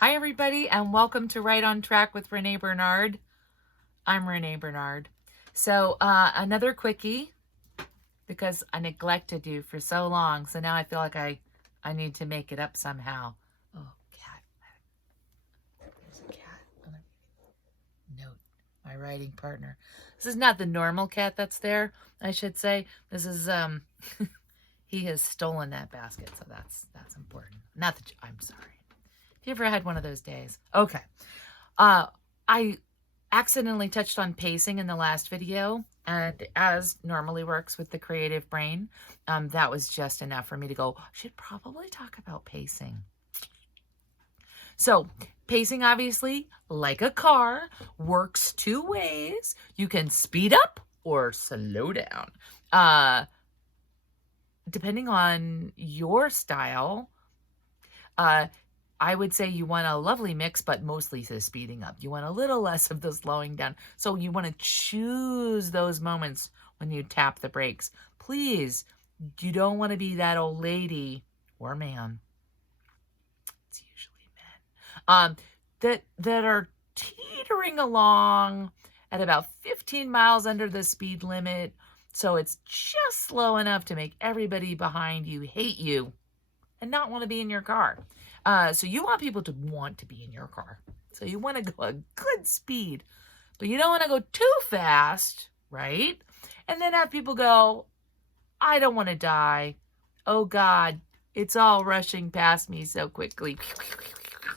Hi, everybody, and welcome to Right on Track with Renee Bernard. I'm Renee Bernard. So, another quickie because I neglected you for so long. So now I feel like I need to make it up somehow. Oh, cat. There's a cat. Note, my writing partner. This is not the normal cat that's there, I should say. This is, he has stolen that basket, so that's important. Not that I'm sorry. Have you ever had one of those days? Okay. I accidentally touched on pacing in the last video, and as normally works with the creative brain, that was just enough for me to go, I should probably talk about pacing. So, pacing, obviously, like a car, works two ways. You can speed up or slow down. Depending on your style, I would say you want a lovely mix, but mostly the speeding up. You want a little less of the slowing down. So you want to choose those moments when you tap the brakes. Please, you don't want to be that old lady or man. It's usually men. That are teetering along at about 15 miles under the speed limit. So it's just slow enough to make everybody behind you hate you and not want to be in your car. So you want people to want to be in your car. So you want to go a good speed, but you don't want to go too fast, right? And then have people go, I don't want to die. Oh God, it's all rushing past me so quickly.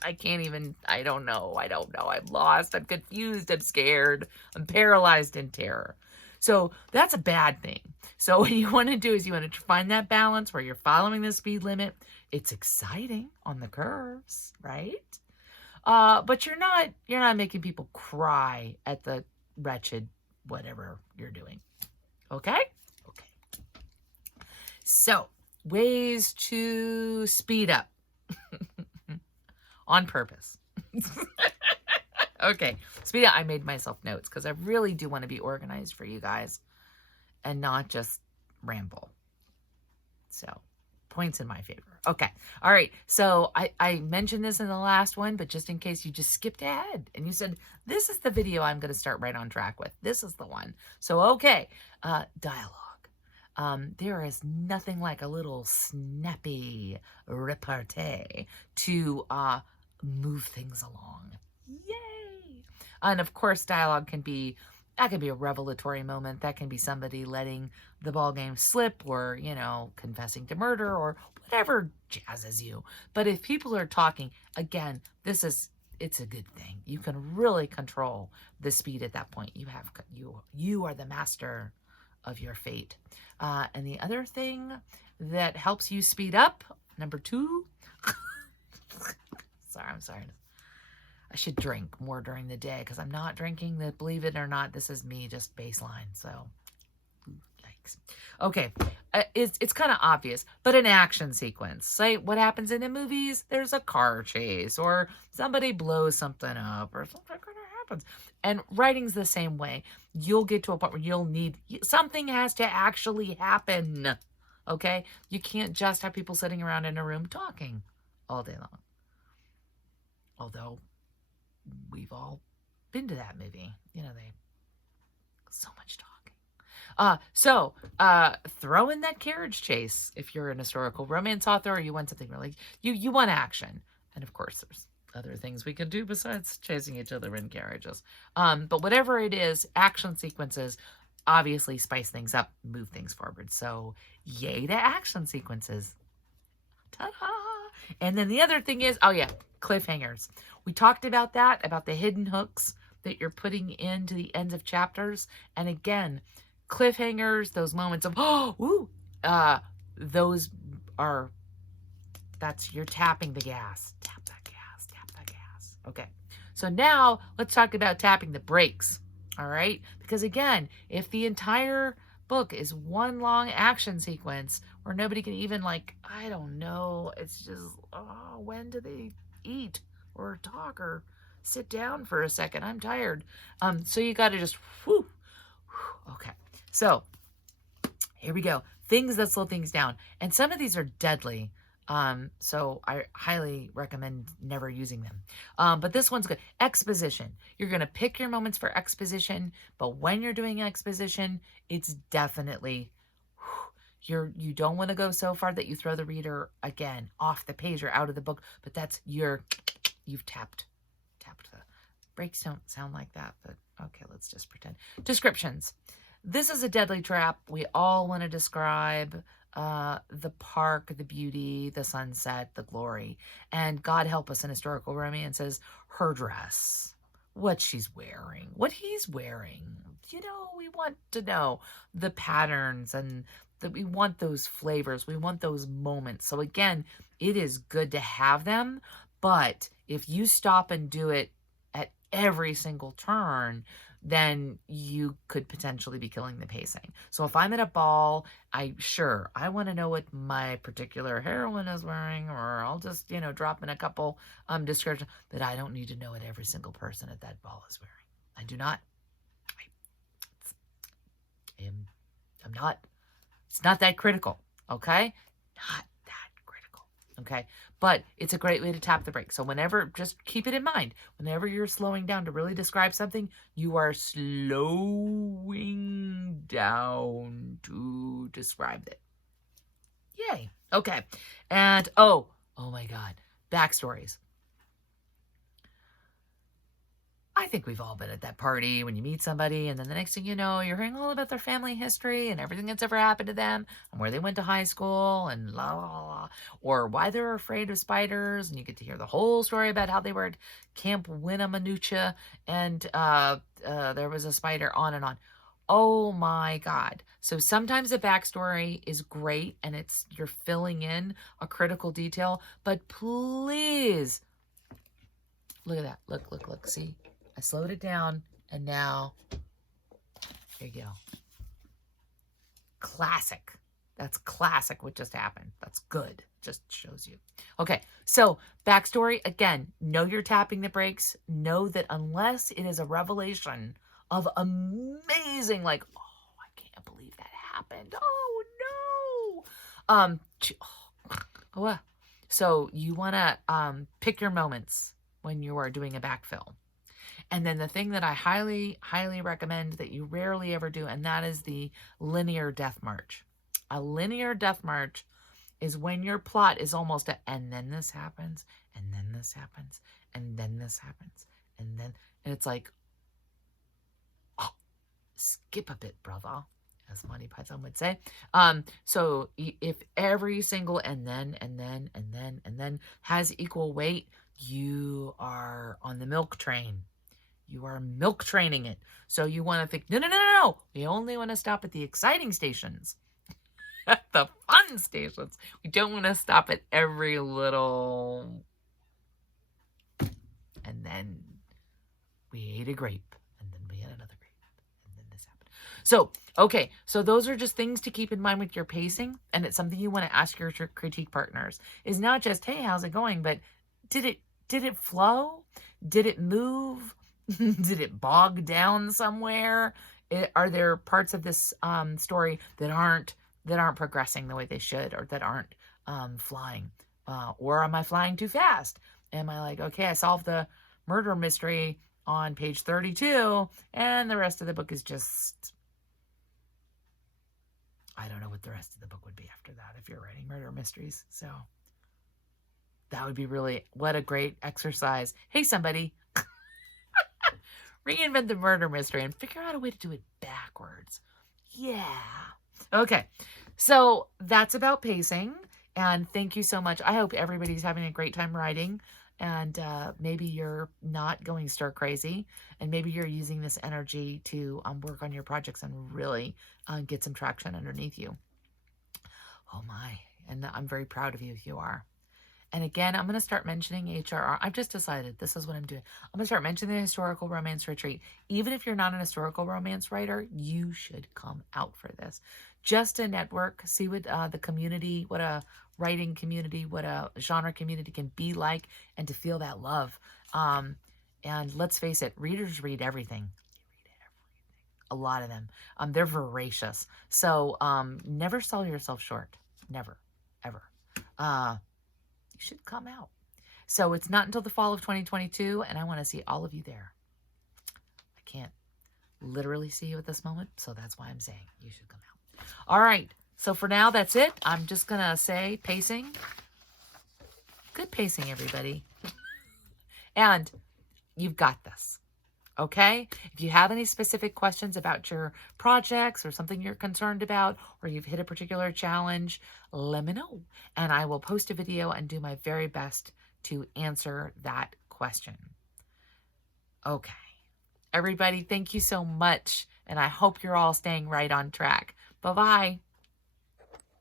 I can't even, I don't know. I'm lost. I'm confused. I'm scared. I'm paralyzed in terror. So that's a bad thing. So what you want to do is you want to find that balance where you're following the speed limit. It's exciting on the curves, right? But you're not making people cry at the wretched whatever you're doing. Okay? Okay. So, ways to speed up on purpose. Okay, speed up. I made myself notes because I really do want to be organized for you guys and not just ramble. So, points in my favor. Okay. All right. So I mentioned this in the last one, but just in case you just skipped ahead and you said, this is the video I'm going to start right on track with. This is the one. So, okay. Dialogue. There is nothing like a little snappy repartee to move things along. Yay! And of course, dialogue can be a revelatory moment. That can be somebody letting the ball game slip or, confessing to murder or whatever jazzes you. But if people are talking, again, it's a good thing. You can really control the speed at that point. You are the master of your fate. And the other thing that helps you speed up, number 2, I'm sorry. I should drink more during the day because I'm not drinking. Believe it or not, this is me, just baseline. So, yikes. Okay, it's kind of obvious, but an action sequence. Say what happens in the movies? There's a car chase, or somebody blows something up, or something kind of happens. And writing's the same way. You'll get to a point where something has to actually happen. Okay, you can't just have people sitting around in a room talking all day long. Although we've all been to that movie. They so much talking. Throw in that carriage chase if you're an historical romance author or you want something really, you want action. And of course, there's other things we can do besides chasing each other in carriages. But whatever it is, action sequences obviously spice things up, move things forward. So yay to action sequences. Ta-da! And then the other thing is, cliffhangers. We talked about that, about the hidden hooks that you're putting into the ends of chapters. And again, cliffhangers, those moments of, you're tapping the gas. Tap that gas, tap that gas. Okay. So now let's talk about tapping the brakes. All right. Because again, if the entire book is one long action sequence where nobody can even I don't know, it's just, when do they eat or talk or sit down for a second? I'm tired. So you got to just, okay. So here we go. Things that slow things down. And some of these are deadly. So I highly recommend never using them. But this one's good. Exposition. You're going to pick your moments for exposition, but when you're doing exposition, it's definitely you don't want to go so far that you throw the reader again off the page or out of the book, but you've tapped the breaks. Don't sound like that, but okay, let's just pretend. Descriptions. This is a deadly trap. We all want to describe the park, the beauty, the sunset, the glory. And God help us in historical romances, her dress, what she's wearing, what he's wearing. We want to know the patterns and that we want those flavors. We want those moments. So again, it is good to have them, but if you stop and do it at every single turn, then you could potentially be killing the pacing. So if I'm at a ball, I want to know what my particular heroine is wearing, or I'll just, drop in a couple descriptions, but I don't need to know what every single person at that ball is wearing. I do not. I'm not. It's not that critical, okay? Not that critical, okay? But it's a great way to tap the brakes. So just keep it in mind, whenever you're slowing down to really describe something, you are slowing down to describe it. Yay. Okay. And, oh my God, backstories. I think we've all been at that party when you meet somebody, and then the next thing you know, you're hearing all about their family history and everything that's ever happened to them and where they went to high school and la la la, or why they're afraid of spiders, and you get to hear the whole story about how they were at Camp Winnemucca and there was a spider, on and on. Oh my God. So sometimes a backstory is great and you're filling in a critical detail, but please look at that. Look. See? I slowed it down, and now, there you go. Classic. That's classic what just happened. That's good. Just shows you. Okay, so backstory, again, know you're tapping the brakes. Know that unless it is a revelation of amazing, like, oh, I can't believe that happened. Oh, no. So you want to pick your moments when you are doing a backfill. And then the thing that I highly, highly recommend that you rarely ever do, and that is the linear death march. A linear death march is when your plot is almost and then this happens, and then this happens, and then this happens, and it's like, oh, skip a bit, brother, as Monty Python would say. So if every single and then has equal weight, you are on the milk train. You are milk training it. So you want to think, no. We only want to stop at the exciting stations, at the fun stations. We don't want to stop at every little, and then we ate a grape, and then we had another grape, and then this happened. So, okay. So those are just things to keep in mind with your pacing. And it's something you want to ask your critique partners, is not just, hey, how's it going? But did it flow? Did it move? Did it bog down somewhere? Are there parts of this story that aren't progressing the way they should, or that aren't flying? Or am I flying too fast? Am I like, okay, I solved the murder mystery on page 32, and the rest of the book is just, I don't know what the rest of the book would be after that if you're writing murder mysteries. So that would be really, what a great exercise. Hey, somebody. Reinvent the murder mystery and figure out a way to do it backwards. Yeah. Okay. So that's about pacing. And thank you so much. I hope everybody's having a great time writing. And maybe you're not going stir crazy. And maybe you're using this energy to work on your projects and really get some traction underneath you. Oh my. And I'm very proud of you if you are. And again, I'm going to start mentioning HRR. I've just decided this is what I'm doing. I'm going to start mentioning the Historical Romance Retreat. Even if you're not an historical romance writer, you should come out for this. Just to network, see what the community, what a writing community, what a genre community can be like, and to feel that love. And let's face it, readers read everything. A lot of them. They're voracious. So never sell yourself short. Never, ever. should come out. So it's not until the fall of 2022, and I want to see all of you there. I can't literally see you at this moment, so that's why I'm saying you should come out. All right, so for now, that's it. I'm just going to say pacing. Good pacing, everybody. And you've got this. Okay? If you have any specific questions about your projects or something you're concerned about, or you've hit a particular challenge, let me know. And I will post a video and do my very best to answer that question. Okay. Everybody, thank you so much. And I hope you're all staying right on track. Bye-bye.